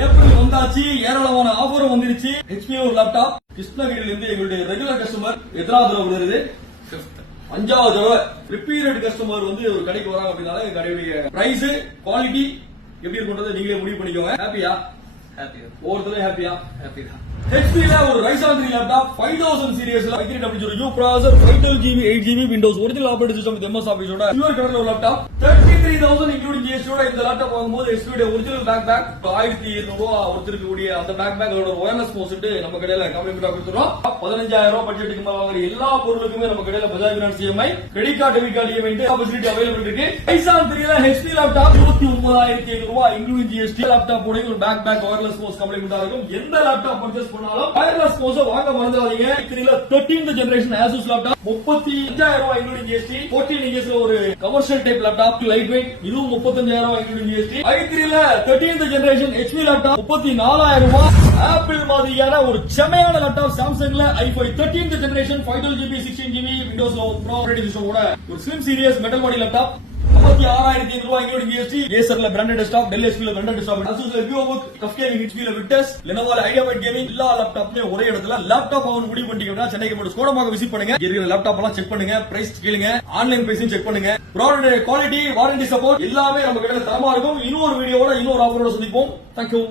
April வந்தாச்சு, ஏராளமான ஆஃபரும் வந்துருச்சு. HP ஒரு லேப்டாப் கிருஷ்ணகிரியில இருந்து எங்களுடைய ரெகுலர் கஸ்டமர் எத்தனாவது தடவை வருது? 5வது தடவை. ரிப்பீட்டட் கஸ்டமர் வந்து ஒரு கடைக்கு வராங்க அப்படின்னால எங்க கடையுடைய பிரைஸ் குவாலிட்டி எப்படி இருக்கும்ன்றதை நீங்களே முடிவு பண்ணிக்கோங்க. ஹாப்பியா? ஹாப்பியா? ஒவ்வொருத்தரும் ஹாப்பியா? ஹாப்பி தான். HP ல ஒரு Ryzen 3 லேப்டாப் 5000 சீரிஸ்ல i3W processor 512GB 8GB Windows original operating system with MS ஆபீஸோட சில்வர் கலர்ல ஒரு லேப்டாப் 33000 இன்க்ளூடிங் GST ஓட இந்த லேப்டாப் வாங்கும்போது HP உடைய ஒரிஜினல் பேக் 1200 ரூபாய் ஒருத்தருக்கு அந்த பேக் அதோட ஒயர்லெஸ் மவுஸ் நம்ம கடையில காம்ப்ளிமெண்டா கொடுத்துறோம். 15000 ரூபாய் பட்ஜெட்டுக்கு மேல வாங்குற எல்லா பொருளுக்குமே நம்ம கடையில Bajaj finance EMI credit card debit card EMI facility available இருக்கு. Ryzen 3 ல HP லேப்டாப் 29500 ரூபாய் இன்க்ளூடிங் GST லேப்டாப் உடைய ஒரு பேக் ஒயர்லெஸ் மவுஸ் காம்ப்ளிமெண்டா இருக்கும். எந்த லேப்டாப் பர்ச்சேஸ் பண்ணாலும் வயர்லெஸ் மவுஸ் வாங்க மறந்துடாதீங்க. i3 13th generation Asus laptop 35000 ரூபாய் இன்க்ளூடிங் GST. 14 இன்ச்சஸ்ல ஒரு commercial type laptop light weight இதுவும் 35000 ரூபாய் including GST. i3 13th generation HP laptop 34000 ரூபாய். ஆப்பிள் மாதிரியான ஒரு செமையான லேப்டாப் சாம்சங்ல i5 13th generation 512GB 16GB Windows pro operating system ஓட ஒரு slim series metal body laptop 56500 ரூபாய் இன்க்ளூடிங் GST. ஏசர்ல பிராண்டட் டெஸ்க்டாப், டெல் HP ல பிராண்டட் டெஸ்க்டாப், Asus ல VivoBook, TUF Gaming, HP ல Victus, Lenovo ல IdeaPad Gaming எல்லா லேப்டாப்லயும் ஒரே இடத்துல லேப்டாப் வாங்க முடிவு பண்ணிட்டீங்கன்னா சென்னைக்கு மட்டும் ஸ்கோடமாக விசிட் பண்ணுங்க. இருக்கிற லேப்டாப் எல்லாம் செக் பண்ணுங்க, பிரைஸ் கேளுங்க, ஆன்லைன் பிரைஸையும் செக் பண்ணுங்க. ப்ராடக்ட் குவாலிட்டி, வாரண்டி சப்போர்ட் எல்லாமே நம்ம கிட்ட தரமா இருக்கும். இன்னொரு வீடியோவோட இன்னொரு ஆஃபரோட சந்திப்போம். Thank you.